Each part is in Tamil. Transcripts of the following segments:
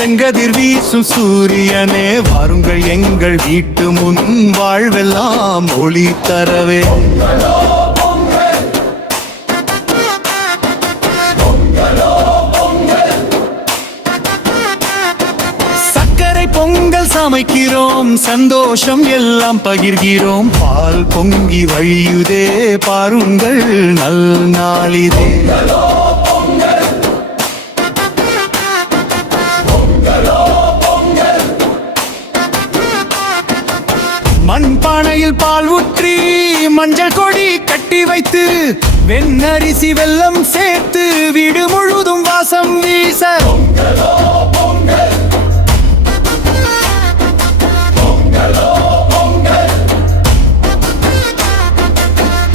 செங்கதிர் வீசும் சூரியனே வாருங்கள் எங்கள் வீட்டு முன் வாழ்வெல்லாம் ஒளி தரவே. சர்க்கரை பொங்கல் சமைக்கிறோம், சந்தோஷம் எல்லாம் பகிர்கிறோம். பால் பொங்கி வழியுதே பாருங்கள் நல் நாளிதே. மண்பானையில் பால் ஊற்றி மஞ்சள் கொடி கட்டி வைத்து வெண்ணரிசி வெல்லம் சேர்த்து வீடு முழுதும் வாசம் வீச.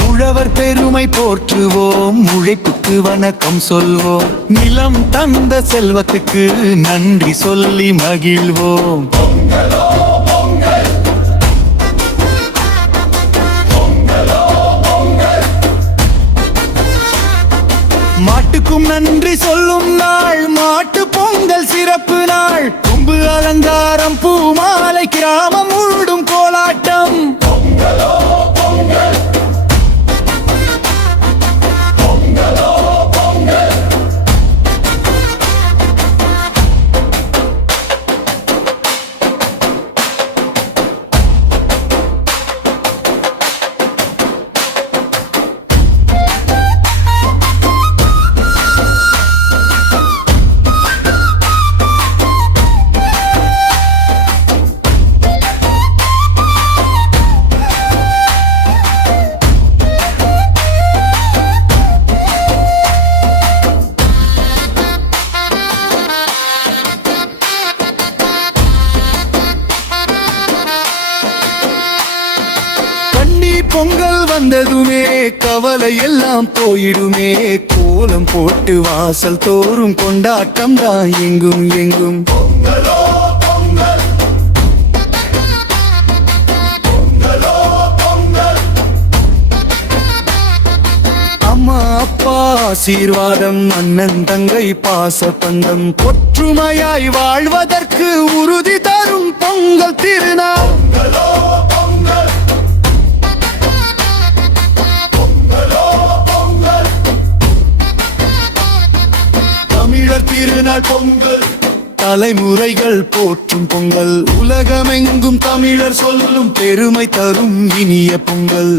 உழவர் பெருமை போற்றுவோம், உழைப்புக்கு வணக்கம் சொல்வோம். நிலம் தந்த செல்வத்துக்கு நன்றி சொல்லி மகிழ்வோம். மாட்டுக்கும் நன்றி சொல்லும் நாள் மாட்டு பொங்கல் சிறப்பு நாள். கொம்பு அலங்காரம் பூ மாலை கிராமம் முழுதும் கோலாட்டம். பொங்கல் வந்ததுமே கவலை எல்லாம் போயிடுமே. கோலம் போட்டு வாசல் தோறும் கொண்டாட்டம் தான் எங்கும் எங்கும். அம்மா அப்பா ஆசீர்வாதம், அண்ணன் தங்கை பாச பந்தம், ஒற்றுமையாய் வாழ்வதற்கு உறுதி தரும் பொங்கல் திருநாள். தமிழர் திருநாள் பொங்கல், தலைமுறைகள் போற்றும் பொங்கல். உலகமெங்கும் தமிழர் சொல்லும் பெருமை தரும் இனிய பொங்கல்.